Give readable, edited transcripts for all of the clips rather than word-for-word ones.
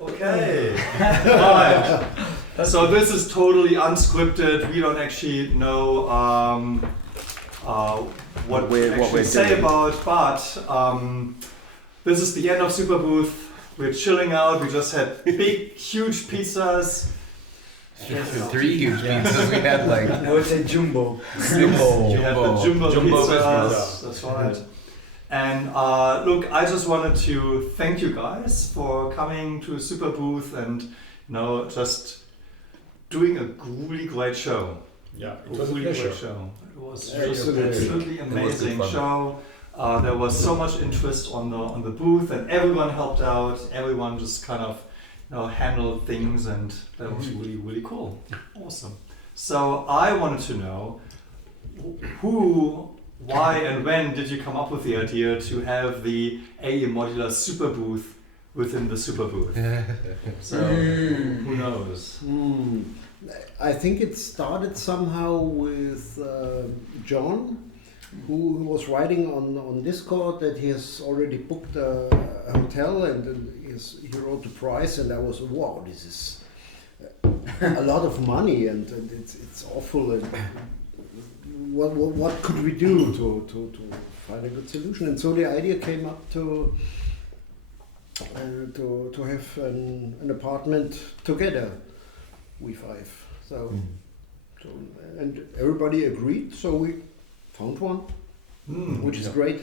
Okay. Alright. So this is totally unscripted. We don't actually know what we actually say about, but this is the end of Superbooth. We're chilling out. We just had big, huge pizzas. Three huge pizzas. We had like. I would say jumbo. We had the jumbo pizzas. That's right. And look, I just wanted to thank you guys for coming to Superbooth and just doing a really great show. Yeah, it was a really great show. It was absolutely amazing show. There was so much interest on the booth, and everyone helped out. Everyone just kind of handled things, and that was really, really cool. Awesome. So I wanted to know who, why, and when did you come up with the idea to have the AE Modular Superbooth within the Superbooth? So who knows? I think it started somehow with John, who was writing on Discord that he has already booked a hotel, and he wrote the price, and I was, wow, this is a lot of money, and it's awful, and what could we do to find a good solution? And so the idea came up to have an apartment together, we five. So and everybody agreed, so we found one, which is great.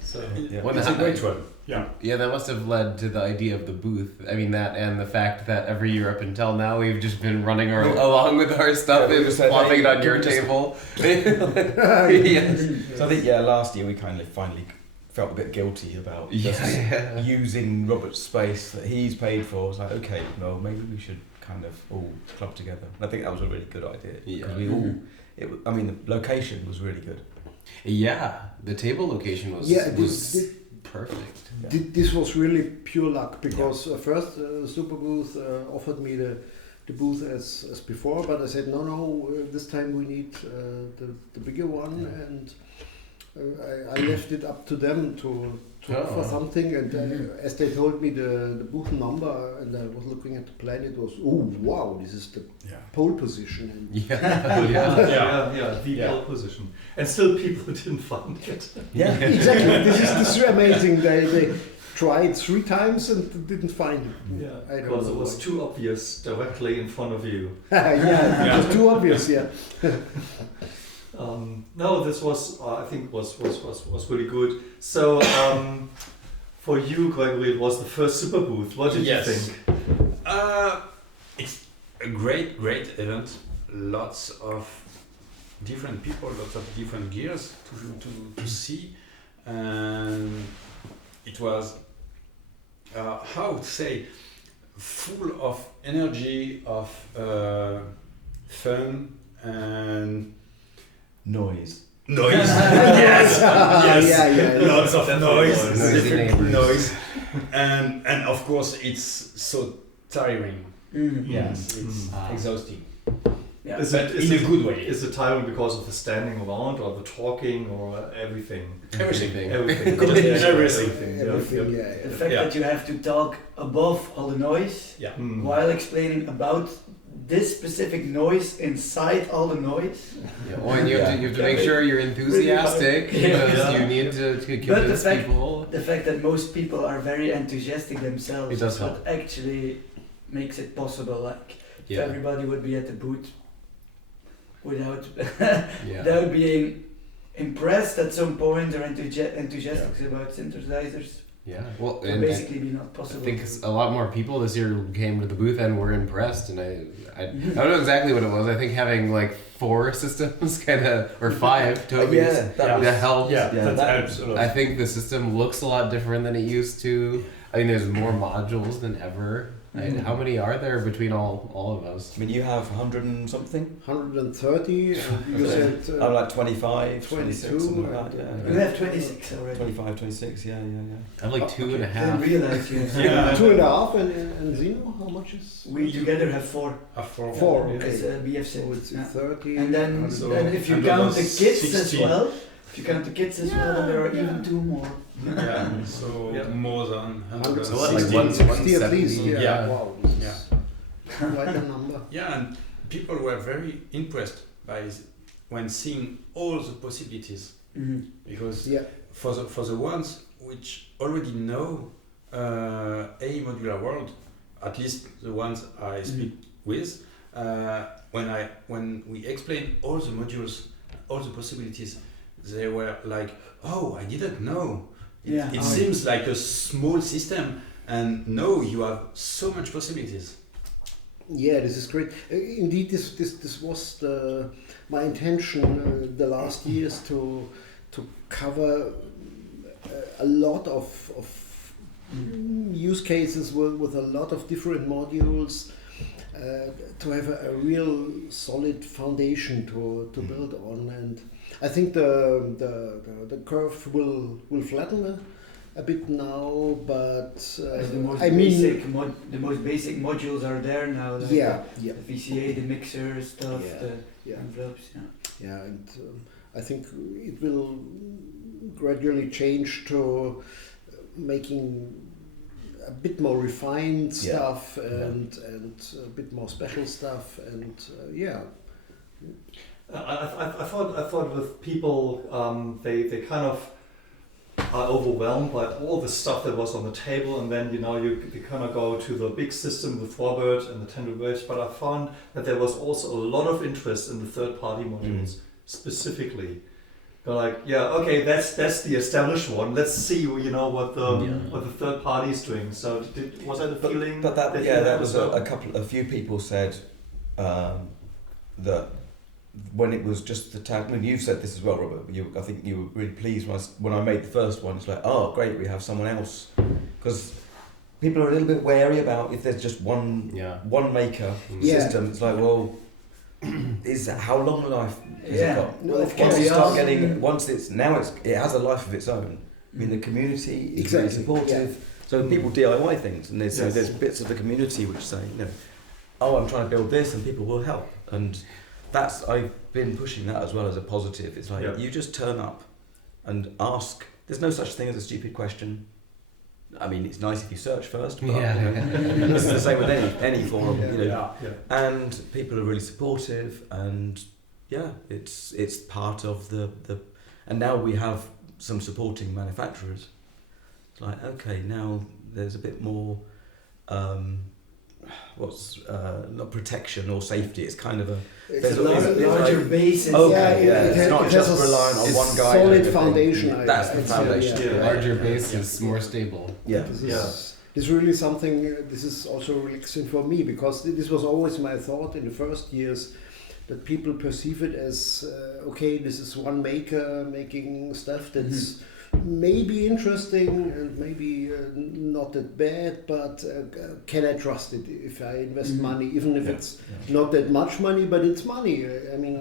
So it's a great one. Yeah, that must have led to the idea of the booth. I mean, that and the fact that every year up until now we've just been running along with our stuff and just plopping it on your table. Yes. So I think last year we kind of finally felt a bit guilty about using Robert's space that he's paid for. It's like, okay, well, maybe we should kind of all club together. And I think that was a really good idea. Because we all, the location was really good. Yeah, the table location was perfect. This was really pure luck, because first Superbooth offered me the booth as before, but I said no, this time we need the bigger one, and I left it up to them to offer something, and as they told me the booth number, and I was looking at the plan, it was, oh wow, this is the pole position. And the pole position, and still people didn't find it. Yeah, exactly. This is amazing. They tried 3 times and didn't find it. Yeah, because it was too obvious directly in front of you. It was too obvious. Yeah. No, this was I think was really good. So for you, Gregory, it was the first Superbooth. What did you think? It's a great event. Lots of different people, lots of different gears to see, and it was how to say, full of energy, of fun and noise. Yes. Lots of noise, different noise, and of course it's so tiring. Yes, it's exhausting. Yeah, is but it in a good way. Is it tiring because of the standing around, or the talking, or everything? Everything. Everything. The fact that you have to talk above all the noise while explaining about this specific noise inside all the noise. And you have to make sure you're enthusiastic because you need to convince people. The fact that most people are very enthusiastic themselves is what actually makes it possible. Like if everybody would be at the booth without being impressed at some point or enthusiastic about synthesizers. Yeah, well, it would basically be not possible. I think a lot more people this year came to the booth and were impressed, and I don't know exactly what it was. I think having like 4 systems or 5 Toby's that helped. Yeah, that helps a lot. I think the system looks a lot different than it used to. I mean, there's more modules than ever. How many are there between all of us? I mean, you have 100 and something? 130. You said... I'm like 25, 22, 26, something like that. Yeah. You have 26 already. 25, 26, yeah. I have like 2.5. I didn't realize you have 2.5, and Zeno, how much is... We together have 4. 4, okay. It's So BF6. it's 30. And then if you count the kids as well, If you count the kids as well, then there are even 2 more. Yeah, so more than 160. Like 160 at least. 170. Yeah. Wow. This Yeah. is quite a number. Yeah, and people were very impressed by when seeing all the possibilities, because for the ones which already know AE Modular World, at least the ones I speak with, when we explained all the modules, all the possibilities, they were like, "Oh, I didn't know. It seems like a small system, and no, you have so much possibilities." Yeah, this is great. Indeed, this was my intention the last years to cover a lot of use cases with a lot of different modules, to have a real solid foundation to build on. And I think the curve will flatten a bit now, but the most basic modules are there now. Like the VCA, the mixer stuff, the envelopes. Yeah, and I think it will gradually change to making a bit more refined stuff and a bit more special stuff, and I thought with people, they kind of are overwhelmed by all the stuff that was on the table, and then you kind of go to the big system with Robert and the 10 waves. But I found that there was also a lot of interest in the third-party modules specifically. They're like, okay, that's the established one. Let's see, what the third party is doing. So was that a feeling? But that was a few people said that when it was just the tag. I mean, you've said this as well, Robert. I think you were really pleased when I made the first one. It's like, oh, great, we have someone else, because people are a little bit wary about if there's just one maker system. It's like, well, how long a life has it got? Well, once it has a life of its own. I mean, the community is really supportive. So people DIY things, and there's bits of the community which say, oh, I'm trying to build this, and people will help. And I've been pushing that as well as a positive. It's like you just turn up and ask. There's no such thing as a stupid question. I mean, it's nice if you search first, but it's the same with any forum, And people are really supportive, and it's part of the. And now we have some supporting manufacturers. It's like, okay, now there's a bit more. Not protection or safety. It's kind of it's a larger base. It's not just relying on one guy. Solid foundation. That's the foundation. Larger base is more stable. This is really something. This is also relaxing for me, because this was always my thought in the first years, that people perceive it as okay, this is one maker making stuff that's maybe interesting and maybe not that bad, but can I trust it if I invest money, even if it's not that much money, but it's money. I mean,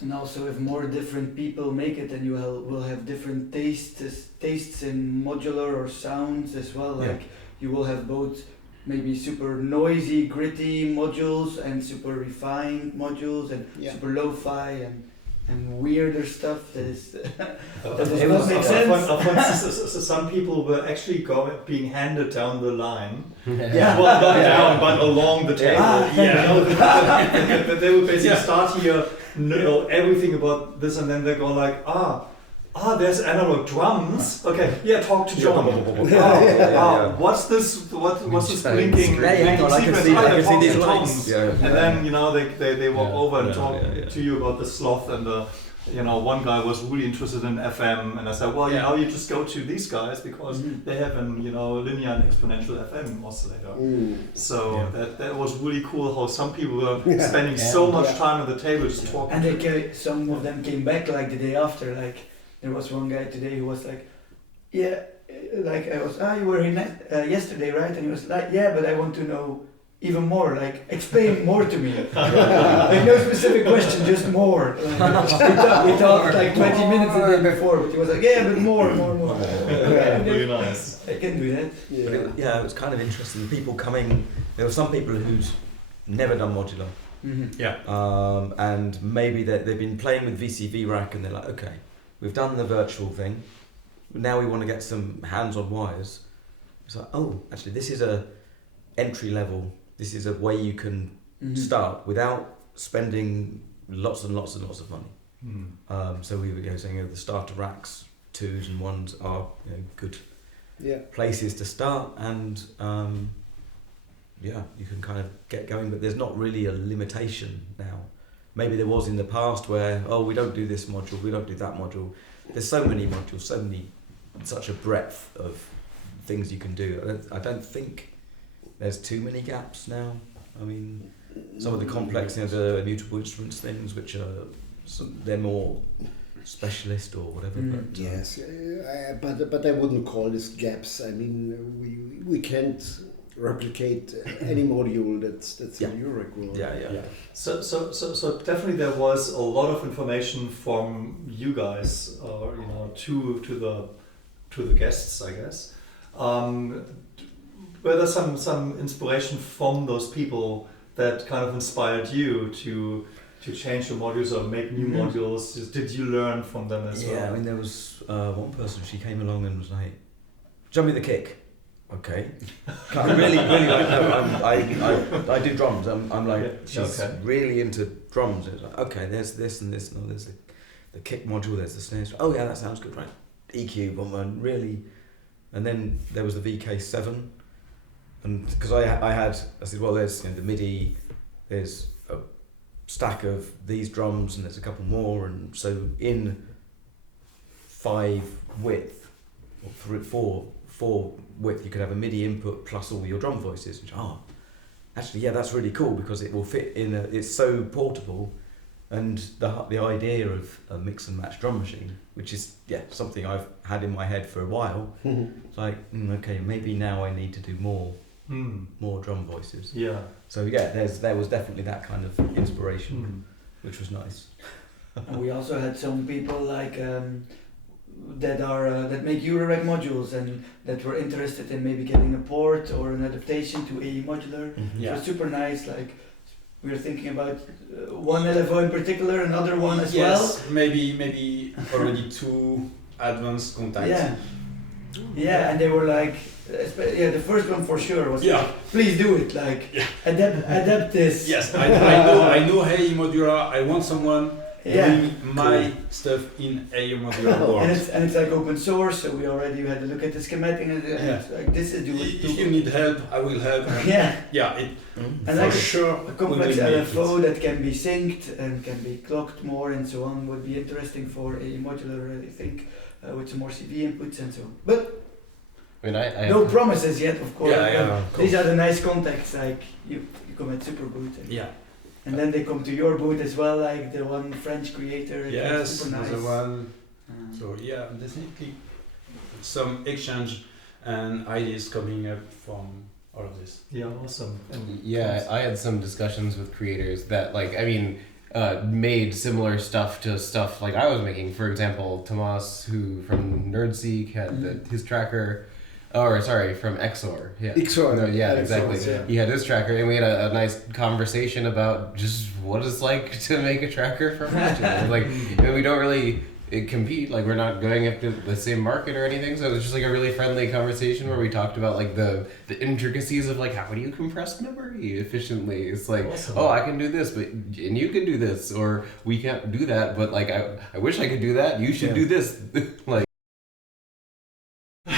And also, if more different people make it, then you will have different tastes in modular or sounds as well. Like you will have both maybe super noisy, gritty modules and super refined modules and super lo-fi and weirder stuff that is that does not make sense. Some people were actually being handed down the line. Well, not down, but along the table. They would basically start here, know everything about this, and then they go like, there's analog drums. Okay, talk to John. What's this? What's this blinking? I can see these lights. And then they walk over and talk to you about the sloth, and one guy was really interested in FM, and I said, well, you just go to these guys because they have an linear and exponential FM oscillator. So that was really cool how some people were spending so much time at the table just talking. And some of them came back like the day after, like. There was one guy today who was like, I was, you were here yesterday, right? And he was like, but I want to know even more, like, explain more to me. Like, no specific question, just more. We talked like 20 minutes the day before, but he was like, but more. Really nice. I can do that. It was kind of interesting. People coming, there were some people who's never done modular. Mm-hmm. And maybe they've been playing with VCV rack, and they're like, okay, we've done the virtual thing. Now we want to get some hands-on wires. It's like, oh, actually, this is a entry level. This is a way you can start without spending lots and lots and lots of money. So we were saying the starter racks, 2s and 1s are good places to start, and you can kind of get going. But there's not really a limitation now. Maybe there was in the past where we don't do this module, we don't do that module. There's so many modules, such a breadth of things you can do. I don't think there's too many gaps now. I mean, some of the complex, the mutable instruments things, which are they're more specialist or whatever. But, yes, but I wouldn't call this gaps. I mean, we can't replicate any module that's in your record. Yeah. So definitely there was a lot of information from you guys, to the guests, I guess. Were there some inspiration from those people that kind of inspired you to change your modules or make new modules? Did you learn from them as well? Yeah, I mean, there was one person, she came along and was like, "Show me the kick." Okay. I really like her. I do drums. I'm like, she's really into drums. It's like, okay, there's this and this, and there's the kick module, there's the snares. Oh yeah, that sounds good, right? EQ, one really. And then there was the VK7, and because I said, well, there's the MIDI, there's a stack of these drums, and there's a couple more, and so in 5 width or 4 width, you could have a MIDI input plus all your drum voices, which actually, that's really cool because it will fit in. It's so portable, and the idea of a mix and match drum machine, which is something I've had in my head for a while. It's like, okay, maybe now I need to do more drum voices. Yeah. So there was definitely that kind of inspiration, which was nice. And we also had some people like that make Eurorack modules and that were interested in maybe getting a port or an adaptation to AE Modular. It was super nice. Like we were thinking about one LFO in particular, another one as well. Yes, maybe already 2 advanced contacts. Yeah, and they were like, the first one for sure was like, please do it, like adapt this. Yes, I know AE Modular. I want someone doing my stuff in AE Modular world. And it's like open source, so we already had to look at the schematic and it's like this is If you need help, I will help. And like sure, a complex LFO that can be synced and can be clocked more and so on would be interesting for AE Modular, I think, with some more CV inputs and so on. But I mean, no promises yet, of course. Of course. These are the nice contacts, like you come at Superbooth. And then they come to your booth as well, like the one French creator. Yes, super nice. the one. So definitely some exchange and ideas coming up from all of this. Yeah, awesome. I had some discussions with creators that made similar stuff to stuff like I was making. For example, Tomas, who from Nerdseek had his tracker. From Exor. Yeah. Exor. No, exactly. Exor, He had his tracker, and we had a nice conversation about just what it's like to make a tracker for modular. We don't really compete. Like, we're not going after the same market or anything. So it was just like a really friendly conversation where we talked about like the intricacies of like how do you compress memory efficiently. It's like, awesome. I can do this, and you can do this, or we can't do that. But like, I wish I could do that. You should do this.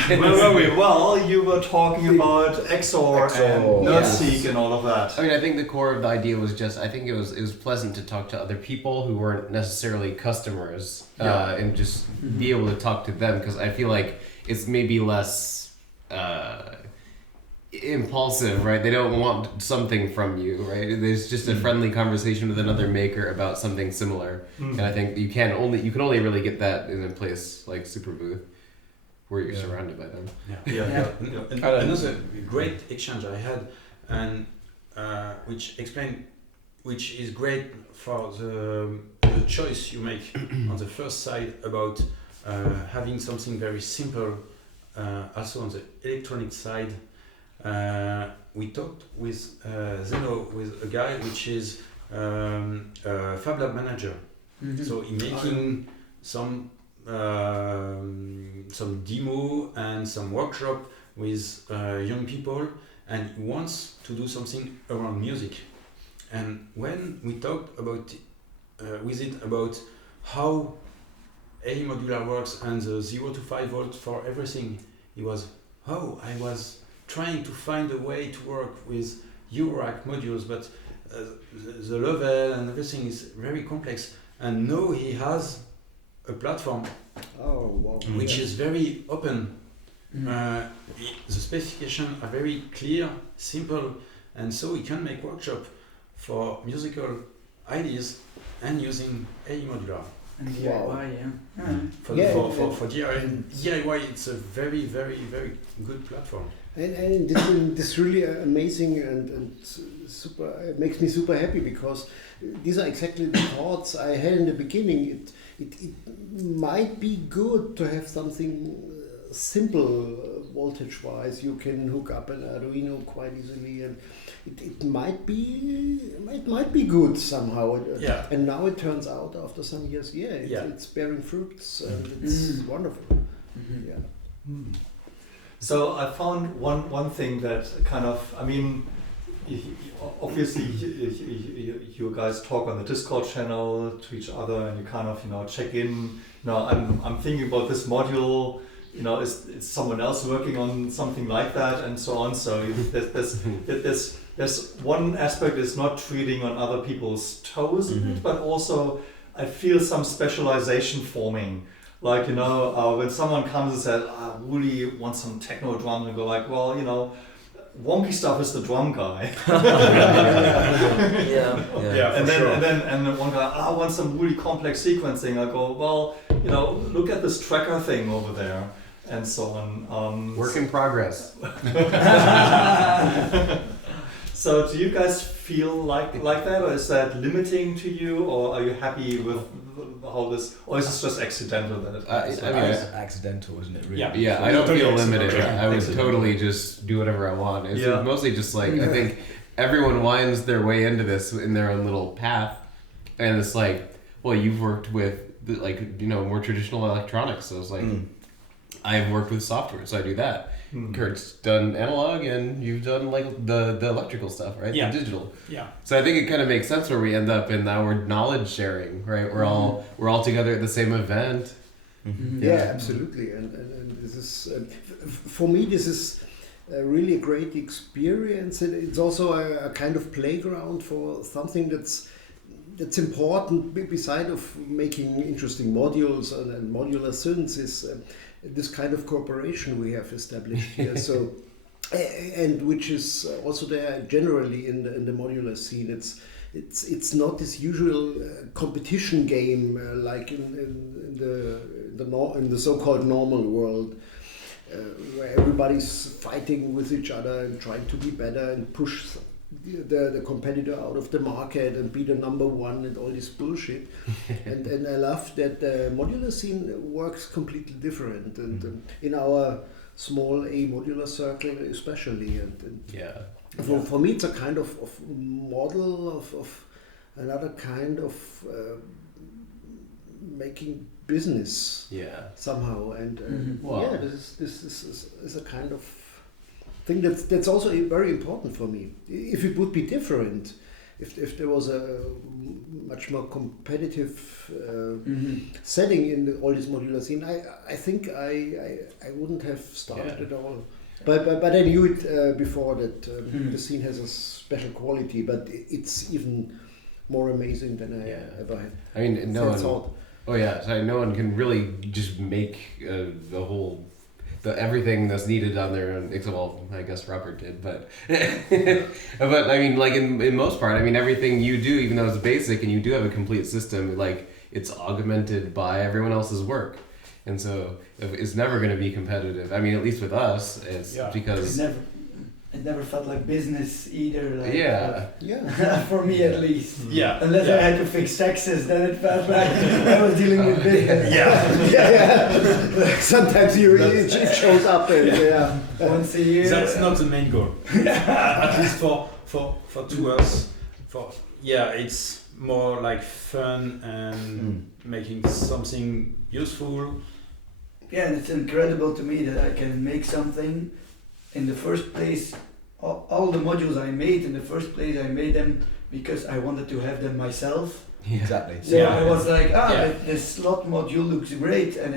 Where were we? Well, you were talking about Exor and Nerdseek and all of that. I mean, I think the core of the idea was just, I think it was pleasant to talk to other people who weren't necessarily customers and just be able to talk to them, because I feel like it's maybe less impulsive, right? They don't want something from you, right? There's just a friendly conversation with another maker about something similar, and I think you can only really get that in a place like Superbooth, where you're surrounded by them. Another great exchange I had, and which is great for the choice you make on the first side about having something very simple. Also on the electronic side, we talked with Zeno, with a guy which is a Fab Lab manager. So he making some some demo and some workshop with young people, and he wants to do something around music. And when we talked about with it about how AE Modular works and the 0 to 5 volt for everything, he was, oh, I was trying to find a way to work with Eurorack modules, but the level and everything is very complex. And now he has a platform which is very open. The specifications are very clear, simple, and so we can make workshop for musical ideas and using AE Modular. And DIY, For DIY, it's a very, very, very good platform. And this really amazing and super. It makes me super happy because these are exactly the thoughts I had in the beginning. It might be good to have something simple voltage-wise. You can hook up an Arduino quite easily, and it might be good somehow. Yeah. And now it turns out after some years, it's bearing fruits, and it's wonderful. Mm-hmm. Yeah. Mm. So I found one thing that kind of, I mean, obviously you guys talk on the Discord channel to each other, and you kind of check in. I'm thinking about this module. Is someone else working on something like that, and so on. So there's one aspect is not treading on other people's toes, but also I feel some specialization forming. Like, when someone comes and says, I really want some techno drums, and go like, well, wonky stuff is the drum guy. And then one guy, I want some really complex sequencing. I go, well, look at this tracker thing over there, and so on. Work in progress. So do you guys feel like that, or is that limiting to you, or are you happy with how this, or is this just accidental that it's accidental, isn't it? Really? Yeah. I don't feel limited. I would totally just do whatever I want. It's mostly just like I think everyone winds their way into this in their own little path, and it's like, well, you've worked with more traditional electronics, so it's like I've worked with software, so I do that. Kurt's done analog, and you've done like the electrical stuff, right? Yeah. The digital. Yeah. So I think it kind of makes sense where we end up in our knowledge sharing, right? We're all together at the same event. Mm-hmm. Yeah, absolutely. And this is for me, this is really a great experience, and it's also a kind of playground for something that's important beside of making interesting modules and modular synths is this kind of cooperation we have established here. So, and which is also there generally in the modular scene. It's not this usual competition game like in the so-called normal world, where everybody's fighting with each other and trying to be better and push the competitor out of the market and be the number one and all this bullshit. and I love that the modular scene works completely different, and in our small AE Modular circle especially. And for me it's a kind of model of another kind of making business somehow. And this is a kind of thing that's also very important for me. If it would be different, if there was a much more competitive setting in all this modular scene, I think I wouldn't have started at all. But I knew it before that the scene has a special quality, but it's even more amazing than I ever had. I mean, no one can really just make everything that's needed on their own, except, well, I guess Robert did, but but I mean, like in most part, I mean, everything you do, even though it's basic and you do have a complete system, like it's augmented by everyone else's work, and so it's never going to be competitive. I mean, at least with us, it's because it never felt like business either. Like, for me at least. Yeah. Unless I had to fix taxes, then it felt like I was dealing with business. Sometimes it shows up once a year. That's not the main goal. At least for to us, it's more like fun and making something useful. Yeah, and it's incredible to me that I can make something in the first place. All the modules I made in the first place, I made them because I wanted to have them myself. Yeah. Exactly. So I was like, Yeah. this slot module looks great, and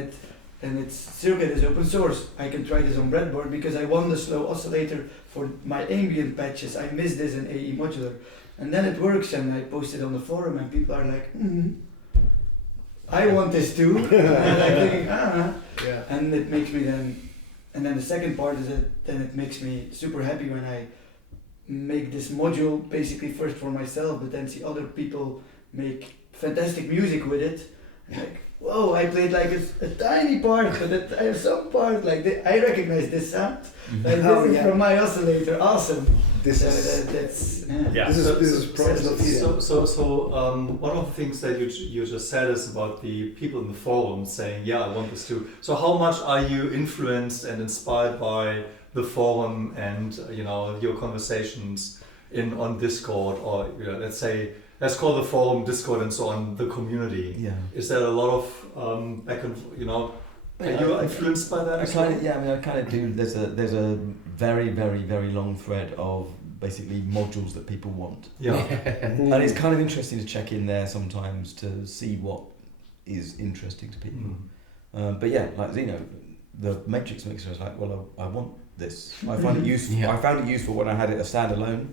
its circuit is open source. I can try this on breadboard because I want the slow oscillator for my ambient patches. I miss this in AE Modular, and then it works. And I post it on the forum, and people are like, I want this too. And I'm like thinking, Yeah. and it makes me then. And then the second part is that then it makes me super happy when I make this module basically first for myself, but then see other people make fantastic music with it. And like, whoa, I played like a tiny part, but I have some part like I recognize this sound. Like this is from my oscillator. Awesome. This So is that's Yeah. this is Incredible feeling. So one of the things that you just said is about the people in the forum saying, yeah, I want this too. So how much are you influenced and inspired by the forum and your conversations on Discord, or let's call the forum Discord and so on, the community? Yeah. Is there a lot of back and are you influenced by that? I kind of do. There's a very, very, very long thread of basically modules that people want. Yeah. And it's kind of interesting to check in there sometimes to see what is interesting to people. But yeah, like Zeno, the Matrix mixer is like, well, I want this. I find it useful. Yeah. I found it useful when I had it a standalone.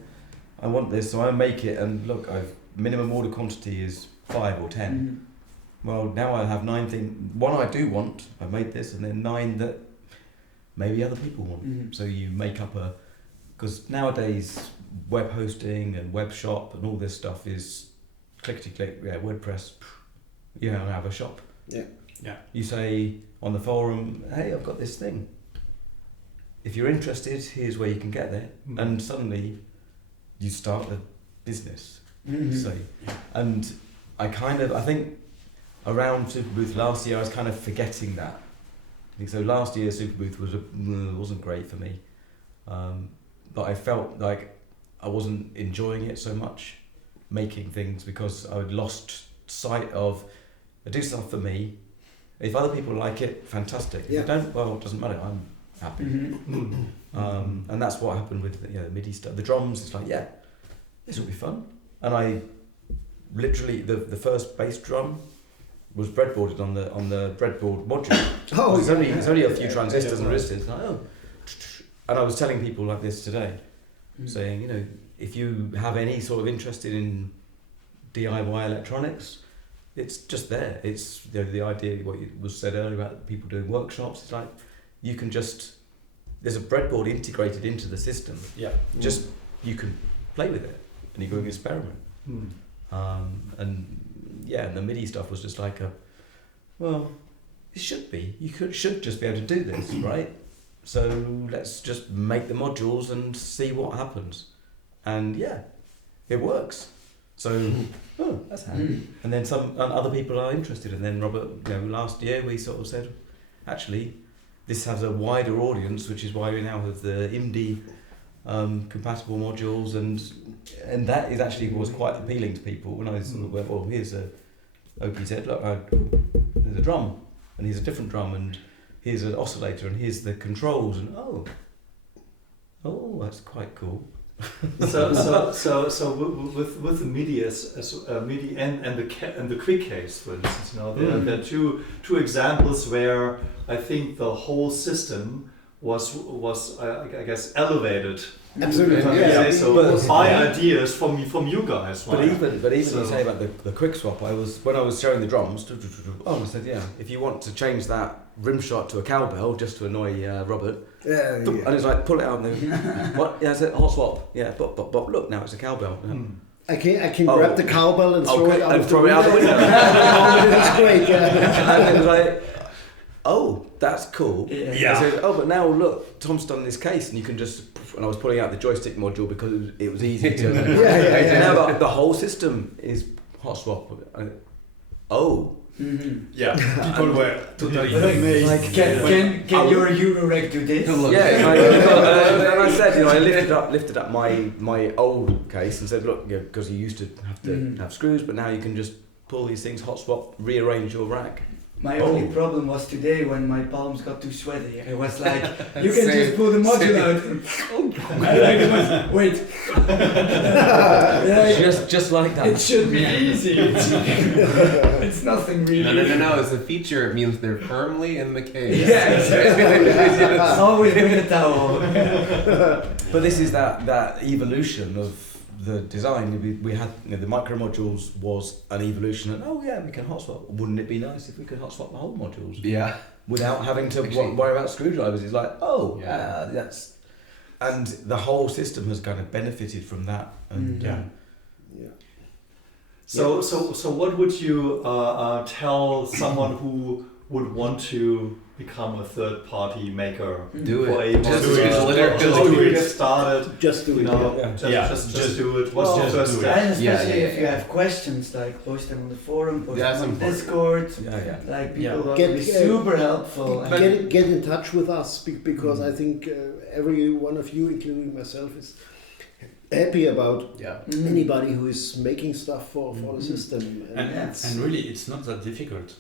I want this, so I make it, and look, minimum order quantity is 5 or 10. Well, now I have 9 things. One I do want, I made this, and then 9 that maybe other people want. So you make up because nowadays web hosting and web shop and all this stuff is clickety-click, WordPress, I have a shop. Yeah. Yeah. You say on the forum, hey, I've got this thing. If you're interested, here's where you can get there. And suddenly you start a business. So, and I think around Superbooth last year I was kind of forgetting that. I think so. Last year Superbooth wasn't great for me, but I felt like I wasn't enjoying it so much, making things, because I had lost sight of I do stuff for me. If other people like it, fantastic. If Yeah. they don't, well, it doesn't matter. I'm happy. And that's what happened with the MIDI stuff. The drums, it's like, yeah, this will be fun. And I literally the first bass drum was breadboarded on the breadboard module. It's only a few transistors and resistors. And I was telling people like this today, saying, if you have any sort of interest in DIY electronics, it's just there. It's the idea what was said earlier about people doing workshops. It's like you can there's a breadboard integrated into the system. Yeah. Just you can play with it and you go and experiment. And the MIDI stuff was just like it should be. You should just be able to do this, right? So let's just make the modules and see what happens. And it works. So that's handy. And then other people are interested. And then Robert, last year we sort of said, actually, this has a wider audience, which is why we now have the IMDI compatible modules, and that is actually was quite appealing to people. When I sort of went, well, here's Opie said, look, there's a drum, and here's a different drum, and here's an oscillator, and here's the controls, and oh, that's quite cool. So with the MIDI MIDI and the quick case, for instance, there are two examples where I think the whole system was I guess elevated. Absolutely. By ideas from you guys. Right? But even you say about the quick swap, when I was showing the drums, I said, if you want to change that rim shot to a cowbell just to annoy Robert, and it's like pull it out and then what? Yeah, I said hot swap. Yeah, but look, now it's a cowbell. I can grab the cowbell and throw it out and of throw the it out the window. It's great. And it was like, oh, that's cool. Yeah. I said, but now look, Tom's done this case, and you can just. And I was pulling out the joystick module because it was easy to. Yeah. Now the whole system is hot swap. Yeah, people were totally amazed. Like, can your Eurorack do this? Yeah, and I said, I lifted up my old case and said, look, because you used to have to have screws, but now you can just pull these things, hot swap, rearrange your rack. My only problem was today when my palms got too sweaty. It was like, you can just pull the module out. Wait. Just like that. It should be easy. It's nothing really. No. As a feature, it means they're firmly in the case. Yeah, exactly. Always bring a towel. But this is that evolution of the design. We had the micro modules was an evolution, and we can hot swap. Wouldn't it be nice if we could hot swap the whole modules? Yeah. Without having to worry about screwdrivers. It's like, that's, and the whole system has kind of benefited from that. And So what would you tell someone who would want to become a third-party maker? Do for it. AE Modular? Just get started. Just do it. Just do it. What's the first step? And especially if you have questions, like post them on the forum, post them on Discord. Like people will be super helpful. Get in touch with us because I think every one of you, including myself, is happy about anybody who is making stuff for the system. And really, it's not that difficult.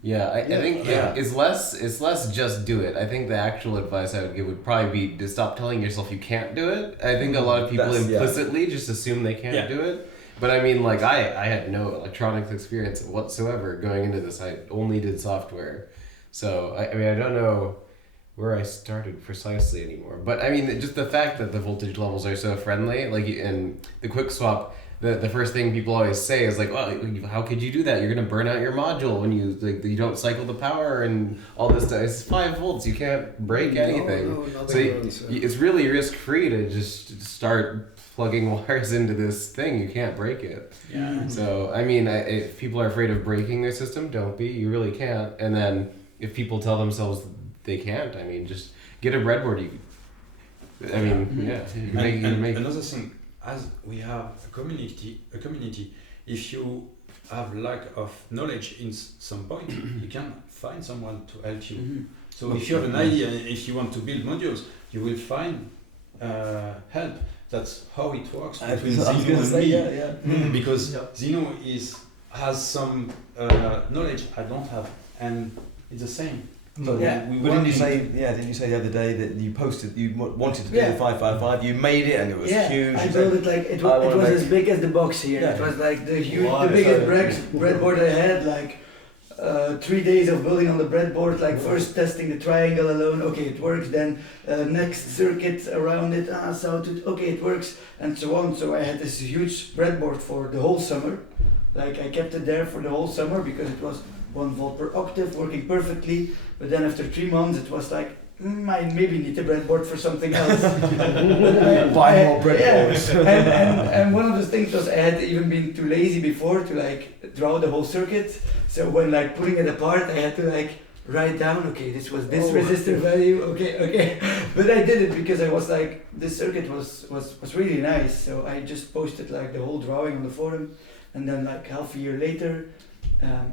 Yeah, I think it's less just do it. I think the actual advice I would give would probably be to stop telling yourself you can't do it. I think a lot of people implicitly just assume they can't do it. But I mean, like I had no electronics experience whatsoever going into this. I only did software, so I mean I don't know where I started precisely anymore. But I mean, just the fact that the voltage levels are so friendly, like in the quick swap. The first thing people always say is like, well, how could you do that? You're gonna burn out your module when you don't cycle the power and all this stuff. It's 5 volts. You can't break anything. So it's really risk free to just start plugging wires into this thing. You can't break it. Yeah. So I mean, if people are afraid of breaking their system, don't be. You really can't. And then if people tell themselves they can't, I mean, just get a breadboard. Another thing. As we have a community, if you have lack of knowledge in some point, you can find someone to help you. So if you have an idea, if you want to build modules, you will find help. That's how it works between Zeno and me. Because Zeno has some knowledge I don't have, and it's the same. So didn't you say the other day that you posted you wanted to do the 555, you made it and it was huge. I built it like it was as big as the box here. It was like the biggest breadboard I had, like 3 days of building on the breadboard, like first testing the triangle alone, okay it works, then next circuit around it, okay it works, and so on. So I had this huge breadboard for the whole summer. Like I kept it there for the whole summer because it was 1 volt per octave, working perfectly. But then after 3 months, it was like, I maybe need a breadboard for something else. Buy more breadboards. And one of the things was I had even been too lazy before to like draw the whole circuit. So when like pulling it apart, I had to like write down, okay, this was this resistor value, okay. But I did it because I was like, this circuit was really nice. So I just posted like the whole drawing on the forum, and then like half a year later,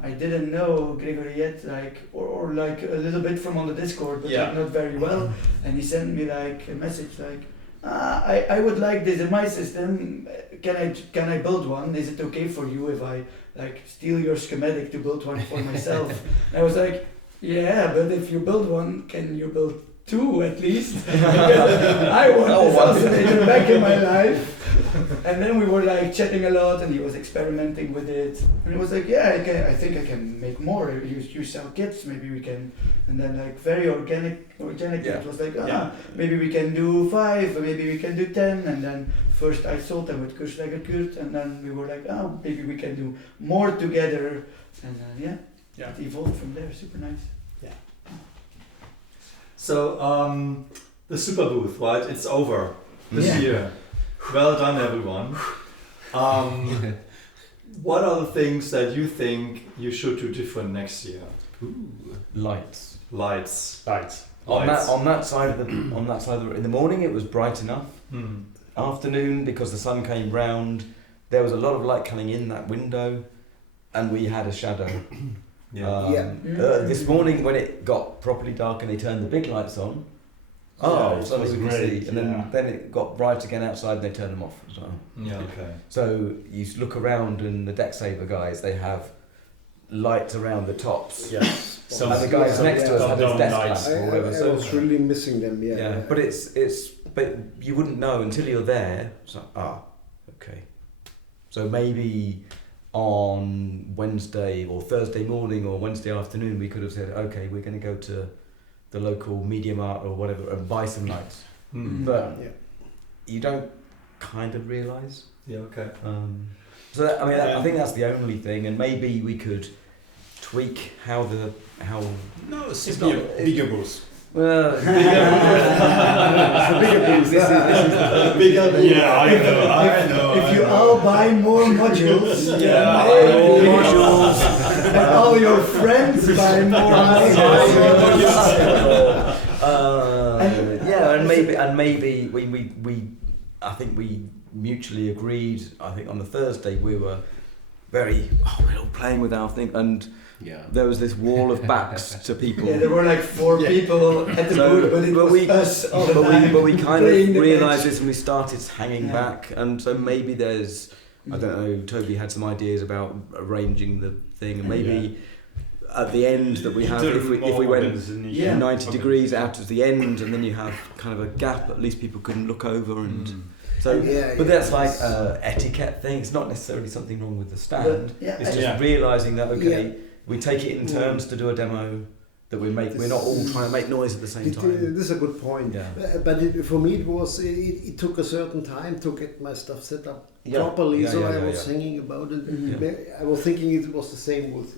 I didn't know Gregory yet, like or like a little bit from on the Discord, but like not very well. And he sent me like a message like, I would like this in my system. Can I build one? Is it okay for you if I like steal your schematic to build one for myself? I was like, yeah, but if you build one, can you build 2 at least? Because I want this oscillator back in my life. And then we were like chatting a lot, and he was experimenting with it, and he was like, I think I can make more. You sell kits, maybe we can. And then like very organic it was like, maybe we can do 5, or maybe we can do 10. And then first I sold them with Kurt, and then we were like, maybe we can do more together. And it evolved from there. Super nice. So the Superbooth, right? It's over this year. Well done, everyone. What are the things that you think you should do different next year? Lights. On that side of the in the morning it was bright enough. Afternoon, because the sun came round, there was a lot of light coming in that window, and we had a shadow. This morning when it got properly dark and they turned the big lights on, it suddenly was we could great, see, and then it got bright again outside and they turned them off as well. Yeah. Okay. So you look around and the deck saver guys, they have lights around the tops. Yes. And the guys next to us have his desk lights. lamp or whatever. I So was really missing them. Yeah. but but you wouldn't know until you're there. So okay. So maybe on Wednesday or Thursday morning or Wednesday afternoon we could have said, okay, we're going to go to the local Media Mart or whatever and buy some lights. But you don't kind of realise. Yeah. Okay. So that, I think that's the only thing, and maybe we could tweak how. No, Simply a bigger booth. Well, The bigger booth. This is Bigger. Yeah, I know. If you all buy more modules, modules. and all your friends buy more and maybe we I think we mutually agreed. I think on the Thursday we were we're all playing with our thing, and there was this wall of backs to people. Yeah, there were like 4 people at the booth, but it was us all the time. But we kind of playing the realised match. this and we started hanging back, and so maybe there's, I don't know, Toby had some ideas about arranging the thing, and maybe at the end that we have, if we went 90 degrees out of the end, and then you have kind of a gap, at least people can look over and. So, but that's like etiquette thing. It's not necessarily something wrong with the stand. It's just realising that we take it in turns to do a demo. That we're not all trying to make noise at the same time. This is a good point. Yeah. But for me, it took a certain time to get my stuff set up properly. I was thinking about it. I was thinking it was the same with.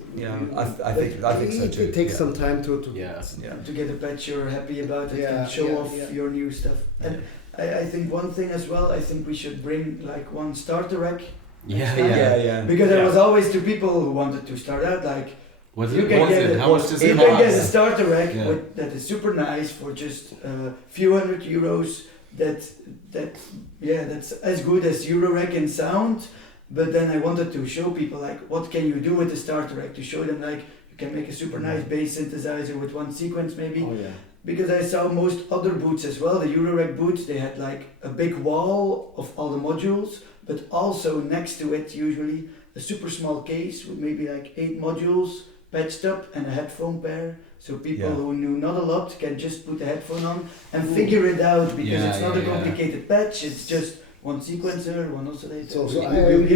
I think so too. It takes some time to get a patch you're happy about it and show off your new stuff. And I think one thing as well, I think we should bring like one starter rack. Because there was always 2 people who wanted to start out like. How much does it you cost? can get a starter rack that is super nice for just a few €100. That's as good as Eurorack in sound. But then I wanted to show people like what can you do with the starter rack, to show them like you can make a super nice bass synthesizer with one sequence maybe. Because I saw most other booths as well, the Eurorack booths, they had like a big wall of all the modules, but also next to it usually a super small case with maybe like 8 modules patched up and a headphone pair. So people who knew not a lot can just put the headphone on and figure it out, because it's not a complicated patch, it's just one sequencer, one oscillator. We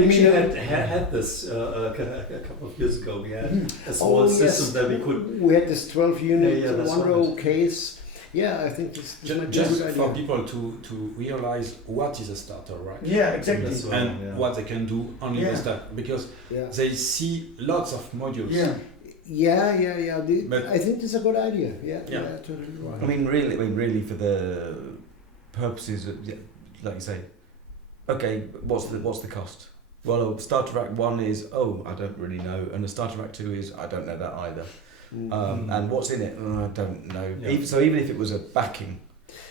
actually had this a couple of years ago. We had a small system that we could. We had this 12 unit one row case. Yeah, I think this might be a just good idea. for people to realize what is a starter rack. Yeah, exactly. And what they can do only with that, because they see lots of modules. I think this is a good idea. Totally right. I mean, really, for the purposes of, like you say, okay, what's the cost? Well, starter rack 1 is I don't really know, and the starter rack 2 is I don't know that either. And what's in it? I don't know. Even if it was a backing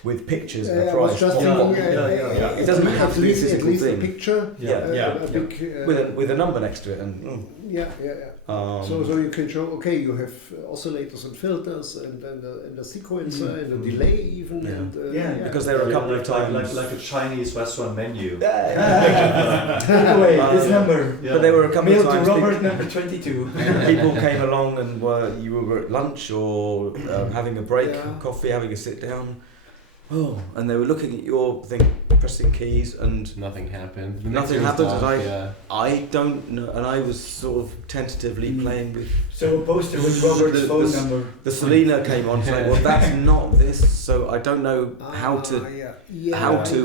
with pictures and a price, it doesn't have to be a physical thing. A picture, with a number next to it, and so you can show. Okay, you have oscillators and filters, and a sequencer and a delay even. Because there are a couple of times like a Chinese restaurant menu. Take away this number. But there were a couple Mail of times. to Robert number 22. People came along and you were at lunch or having a break, coffee, having a sit down. And they were looking at your thing, pressing keys, and nothing happened. Nothing happened, and I don't know. And I was sort of tentatively playing with. So a poster with Robert's phone number. The Selena came on saying, "Well, that's not this." So I don't know how to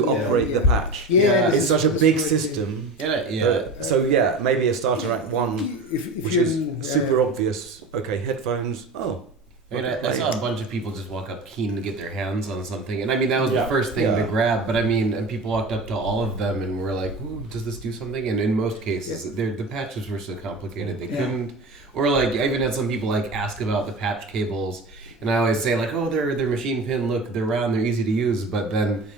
operate the patch. It's such a big system. So maybe a starter rack 1, which is super obvious. Okay, headphones. I mean, I saw a bunch of people just walk up keen to get their hands on something, and I mean that was the first thing to grab. But I mean, and people walked up to all of them and were like, "Ooh, does this do something?" And in most cases, the patches were so complicated they couldn't. Or like, I even had some people like ask about the patch cables, and I always say like, "Oh, they're machine pin. Look, they're round. They're easy to use." But then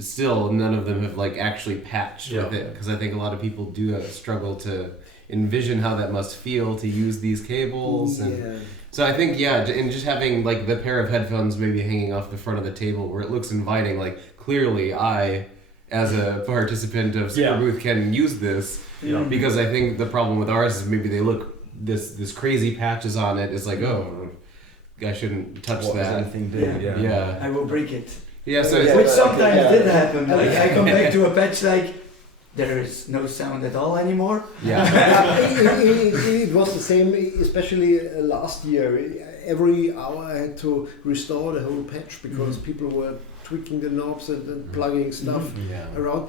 still, none of them have like actually patched with it, because I think a lot of people do struggle to envision how that must feel to use these cables. And so I think, and just having like the pair of headphones maybe hanging off the front of the table where it looks inviting, like clearly I, as a participant of Superbooth, can use this. Yeah. Because I think the problem with ours is maybe they look, this crazy patches on it is like, oh, I shouldn't touch What does that. anything do? Yeah. I will break it. Yeah, so Which sometimes did happen. Like I come back to a patch like there is no sound at all anymore. It was the same, especially last year. Every hour I had to restore the whole patch because people were tweaking the knobs and plugging stuff around.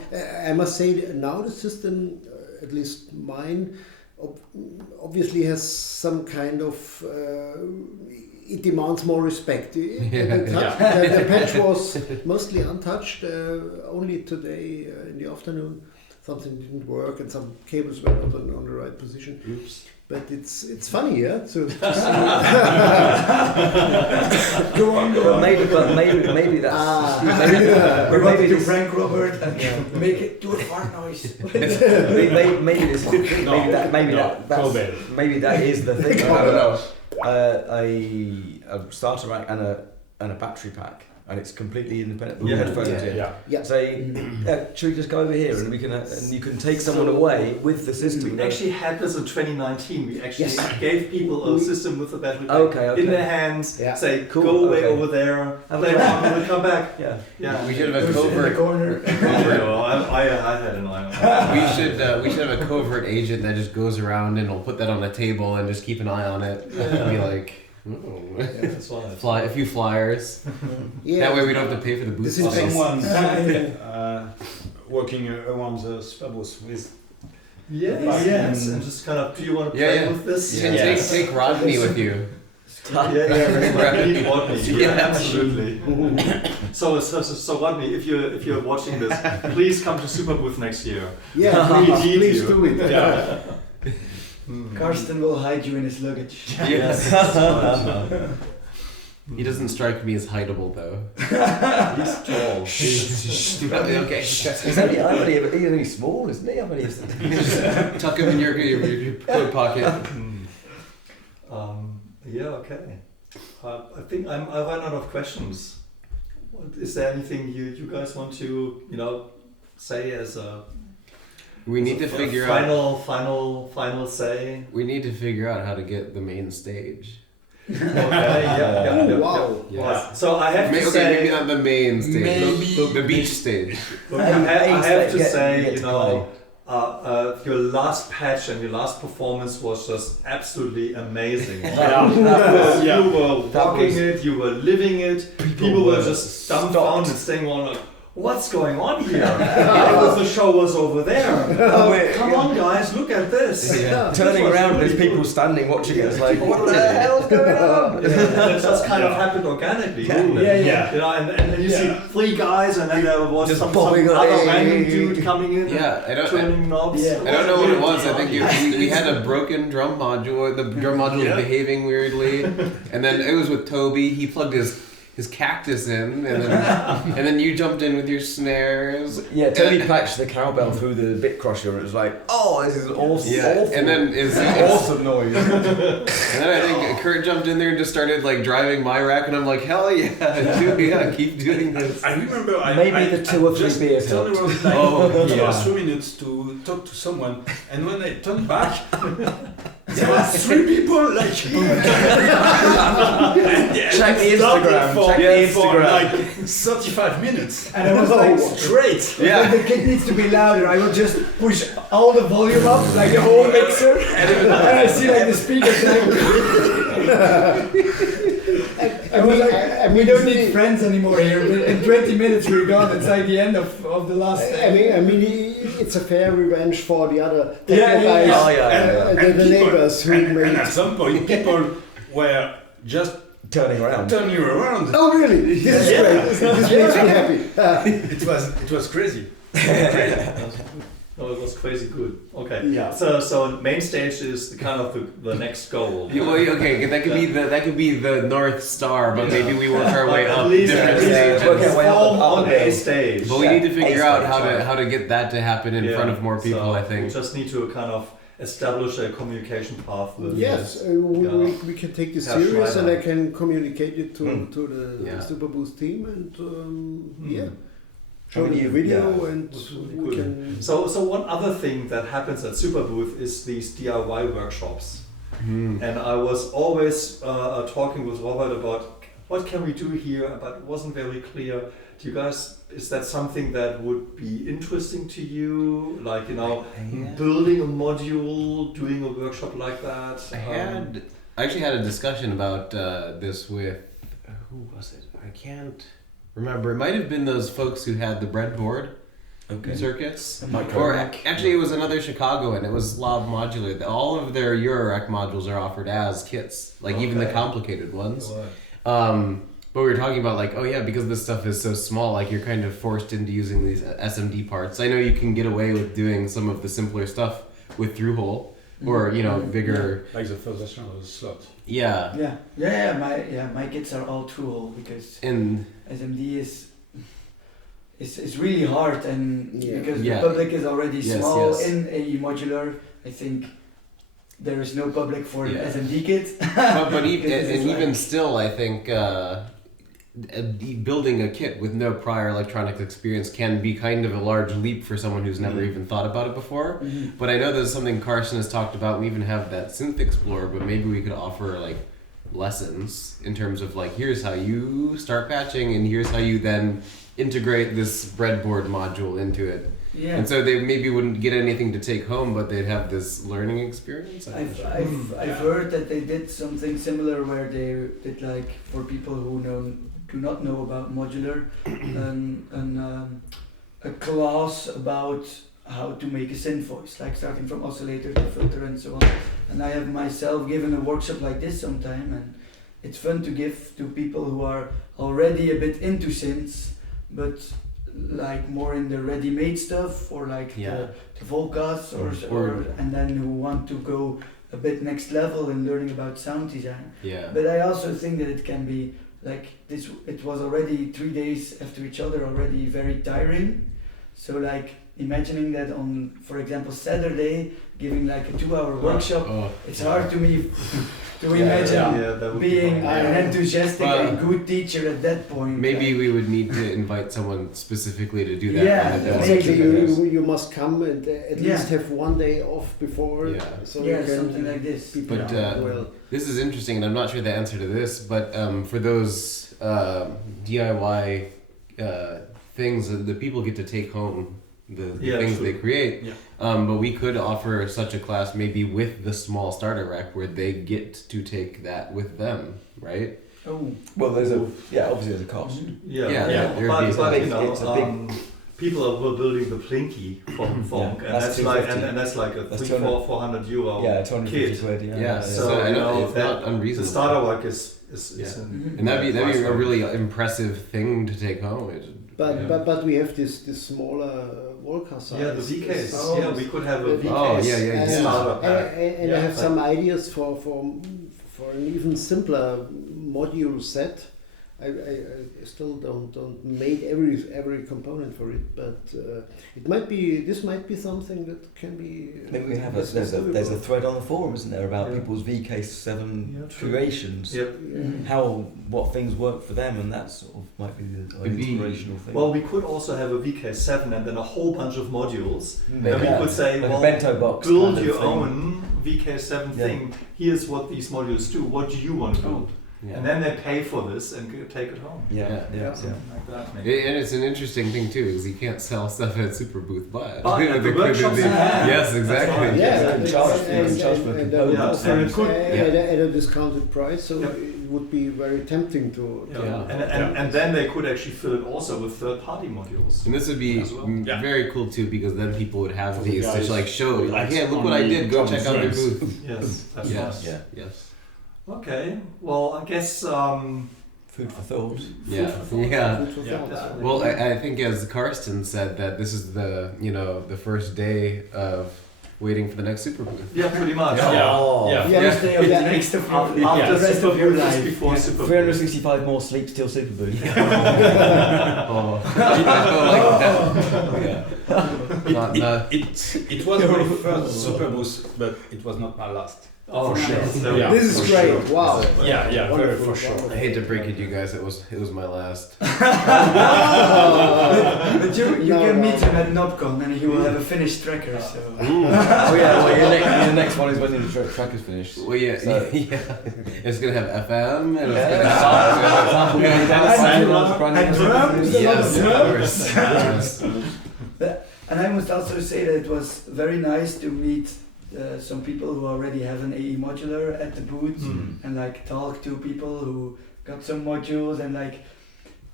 I must say that now the system, at least mine, obviously has some kind of it demands more respect. The patch was mostly untouched. Only today in the afternoon something didn't work and some cables were not on the right position. Oops. But it's funny, to see. Go on. Maybe that's We wanted to prank Robert and make it do a fart noise. maybe that is the thing. I don't know. A starter rack and a battery pack, and it's completely independent. With headphones in. Say, should we just go over here and we can and you can take someone away with the system. We actually had this in 2019. We actually gave people a system with a battery pack in their hands. Yeah. Say, go away over there, play around, we'll come back. Yeah. We should have a covert. corner. I had an eye on We should have a covert agent that just goes around and will put that on the table and just keep an eye on it. And be like, that's why. fly a few flyers. That way we don't have to pay for the booth. Someone working around the Superbooth with. Yes. And just kind of, do you want to play with this? Take Rodney with you. Absolutely. So Rodney, if you're watching this, please come to Superbooth next year. Please do it. Karsten will hide you in his luggage. Yes. He doesn't strike me as hideable though. He's tall. Okay. He's only small, isn't he? Tuck him in your coat pocket. Okay. I think I run out of questions. Is there anything you guys want to say as a We need to figure out final say? We need to figure out how to get the main stage. Okay. Wow. Yeah. So I have to say, maybe not the main stage. The beach stage. I have to say, your last patch and your last performance was just absolutely amazing. You were walking it, you were living it. People were just dumbfounded, staying on like, what's going on here? The show was over there. Come on, guys, look at this. Turning around, there's people standing watching it. It's like, what the hell's going on? It just kind of happened organically, didn't it? And then you see 3 guys, and then there was just some other random dude coming in turning knobs. I don't know what it was. I think we had a broken drum module. The drum module was behaving weirdly. And then it was with Toby. He plugged his cactus in, and then you jumped in with your snares. Yeah, Tony patched the cowbell through the bit crusher. It was like, oh, this is awesome. Yeah, awful. and then it's awesome noise. And then I think Kurt jumped in there and just started like driving my rack, and I'm like, hell yeah, keep doing this. I remember maybe the 2 or 3 beers helped. Like 2 or 3 minutes to talk to someone, and when I turned back, there were 3 people like here. Check the Instagram. For like 35 minutes. And I was like, straight. if the kit needs to be louder, I would just push all the volume up, like the whole mixer, and I see like the speakers I was like, we don't need friends anymore here. In 20 minutes we're gone. It's like the end of the last. I mean, it's a fair revenge for the other guys, the people, neighbors who and made. at some point, people were just turning around. Oh really? This is great. This makes me happy. It was crazy. No, it was crazy good. Okay. Yeah. So main stage is the kind of the next goal. Okay, that could be the North Star, but maybe we work our way up different stages. On a stage. But we need to figure out how to get that to happen in front of more people. So I think we just need to kind of establish a communication path with. Yes, we can take this Herr serious, and Schneider. I can communicate it to the Yeah. Superbooth team, and show I mean, them you- video, yeah. and That's really we cool. can. So one other thing that happens at Superbooth is these DIY workshops. And I was always talking with Robert about what can we do here, but it wasn't very clear. Do you guys, is that something that would be interesting to you? Like, building a module, doing a workshop like that? I actually had a discussion about this with, who was it? I can't remember. It might have been those folks who had the breadboard circuits. Or actually it was another Chicago, and it was Lav Modular. All of their Eurorack modules are offered as kits, like even the complicated ones. But we were talking about like, oh yeah, because this stuff is so small, like you're kind of forced into using these SMD parts. I know you can get away with doing some of the simpler stuff with through-hole, or bigger. Like the first version of the slot. Yeah. My kits are all true hole because And SMD is really hard, and because the public is already small in AE Modular, I think there is no public for an SMD kit. but even still, I think building a kit with no prior electronics experience can be kind of a large leap for someone who's never even thought about it before. But I know there's something Carson has talked about. We even have that Synth Explorer, but maybe we could offer like lessons in terms of like, here's how you start patching, and here's how you then integrate this breadboard module into it. Yeah. And so they maybe wouldn't get anything to take home, but they'd have this learning experience. I've heard that they did something similar where they did like for people who do not know about modular, a class about how to make a synth voice, like starting from oscillator to filter and so on. And I have myself given a workshop like this sometime, and it's fun to give to people who are already a bit into synths, but like more in the ready-made stuff, or like the Volcas, or and then who want to go a bit next level in learning about sound design. Yeah. But I also think that it can be like this. It was already 3 days after each other, already very tiring. So like imagining that on, for example, Saturday, giving like a 2-hour workshop, it's hard to me to imagine being an enthusiastic and good teacher at that point. Maybe we would need to invite someone specifically to do that. You must come and at least have 1 day off before. So you can something like this. But this is interesting, and I'm not sure the answer to this, but for those DIY things that the people get to take home, the things they create, but we could offer such a class maybe with the small starter rack where they get to take that with them, right? Well, obviously there's a cost. But it's a big. People were building the Plinky from Fonk, and that's like a 300-400 euro. Yeah, 250 quid. So I know it's not unreasonable. The starter rack is and that'd be a really impressive thing to take home. But we have this smaller Volca size. Yeah, the VKs. We could have a VK starter pack. And I have some ideas for an even simpler module set. I still don't make every component for it, but this might be something that can be. Maybe we have there's a thread on the forum, isn't there, about people's VK7 creations, what things work for them, and that sort of might be the inspirational thing. Well, we could also have a VK7 and then a whole bunch of modules, and we could say, like a bento box build your own VK7 thing. Here's what these modules do. What do you want to build? And then they pay for this and take it home. Something like that. Maybe. And it's an interesting thing too, because you can't sell stuff at Superbooth, but the workshops yes, exactly. At a discounted price, so it would be very tempting to. And then they could actually fill it also with third-party modules. And this would be very cool too, because then people would have these to like show, like, hey, look what I did. Go check out their booth. Yes, that's nice. Yes. Okay, well, I guess food for thought. Well, I think as Karsten said that this is the first day of waiting for the next Superbooth. Yeah, pretty much. Yeah. You have to stay up to next of your After the rest of your Superbooth, life. before Superbooth. 365 more sleeps till Superbooth. Oh, like that. Yeah. It was my first Superbooth, but it was not my last. Oh, For sure. nice. So, Yeah. This is for great. sure. Wow. Yeah, Wonderful, for sure. I hate to break it to you guys, it was my last. But you No, can no, meet no. him at Nopcon and he will have a finished tracker. So. Oh yeah, well your next one is when the track is finished. Well, yeah, So- yeah. It's gonna have FM and it's gonna And drums. Yes, of course. Yes. And I must also say that it was very nice to meet some people who already have an AE Modular at the booth and like talk to people who got some modules and like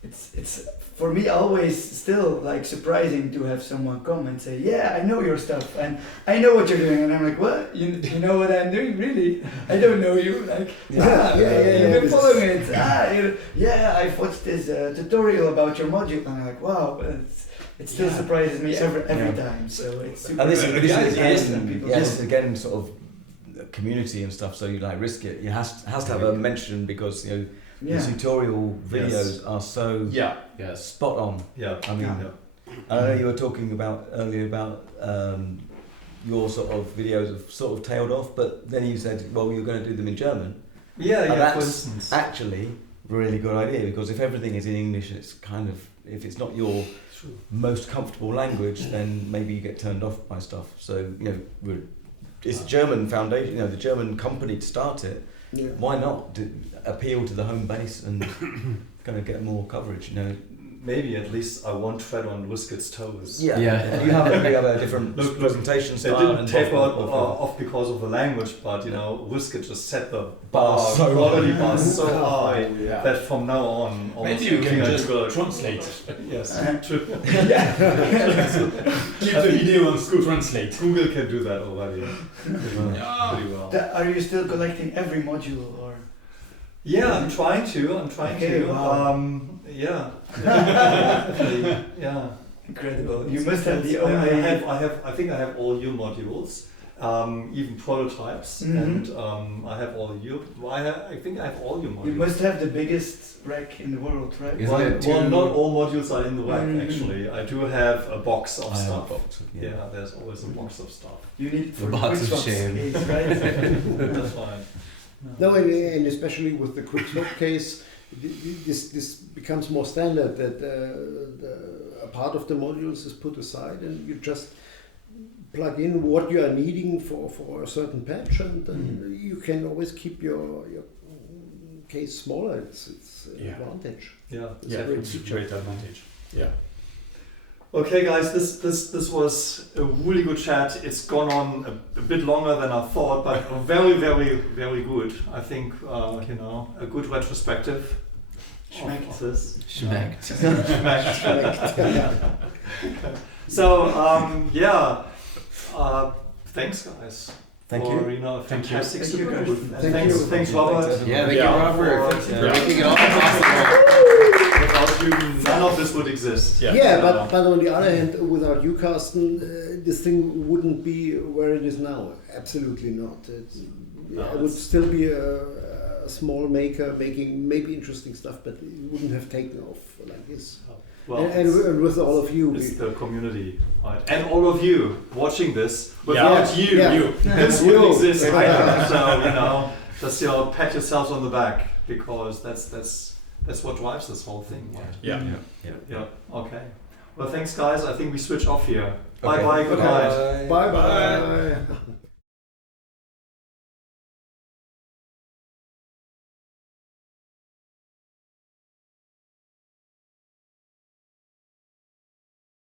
it's for me always still like surprising to have someone come and say, yeah, I know your stuff and I know what you're doing, and I'm like, what? You know what I'm doing? Really? I don't know you. Like, you've been following it. I've watched this tutorial about your module, and I'm like, wow. It still surprises me every time. So it's super. And this is nice when again, people yes, do. again, sort of community and stuff. So you like risk it. You has to have a mention because you know the tutorial videos are so Yes. spot on. Yeah. I mean, I know you were talking about earlier about your sort of videos have sort of tailed off, but then you said, well, you're going to do them in German. Yeah, And for that's instance. actually a really good idea because if everything is in English, it's kind of if it's not your most comfortable language, then maybe you get turned off by stuff. So you know, it's a German foundation, you know, the German company to start it. Yeah. Why not appeal to the home base and kind of get more coverage? You know, Maybe at least I won't tread on Wisket's toes. yeah. Yeah. You have a different presentation They style. didn't and tape out both- off because of the language, but you know, Wisket just set the Bar so quality high. bar so high Yeah. that from now on, Maybe you can just Google. translate. Yes, true. Keep the video on School Translate. Google can do that already. Yeah. Pretty well. Are you still collecting every module or? Yeah, I'm trying to. Okay, wow. Yeah. Definitely, yeah. Incredible. You must have the only. I think I have all your modules, even prototypes, Mhm. and I have all your. I think I have all your modules. You must have the biggest rack in the world, right? Isn't Well, it well, too- not all modules are in the rack Mhm. actually. I do have a box of I have a stuff. box of- Yeah, there's always a box of stuff. You need it for The box quick of shots shame. case, right? That's fine. No, and especially with the quick swap case, this becomes more standard that a part of the modules is put aside and you just plug in what you are needing for a certain patch, and then you can always keep your case smaller. It's an Yeah. advantage. Yeah. It's a great It's a feature. great advantage. Yeah. Okay, guys, this was a really good chat. It's gone on a bit longer than I thought, but very, very, very good. I think you know, a good retrospective. Schmeckt. Of this. Schmeckt. So yeah, thanks, guys. Thank for, you. You know, Thank you. fantastic Thank you, super guys. booth. Thank Thanks, you. thanks, Robert. Thanks, Yeah, thank Yeah. you, Robert, For- for yeah. making it all possible. Without you, none of this would exist. Yeah, but on the other hand, without you, Carsten, this thing wouldn't be where it is now. Absolutely not. I would still be a small maker making maybe interesting stuff, but it wouldn't have taken off like this. Well, And with all of you, it's the community, right? And all of you watching this, Yeah. without Yeah. you, this wouldn't You. exist either. So you know, just pat yourselves on the back because that's what drives this whole thing. Right? Yeah. Yeah. Okay. Well, thanks, guys. I think we switch off here. Okay. Bye. Good Okay. night. bye bye.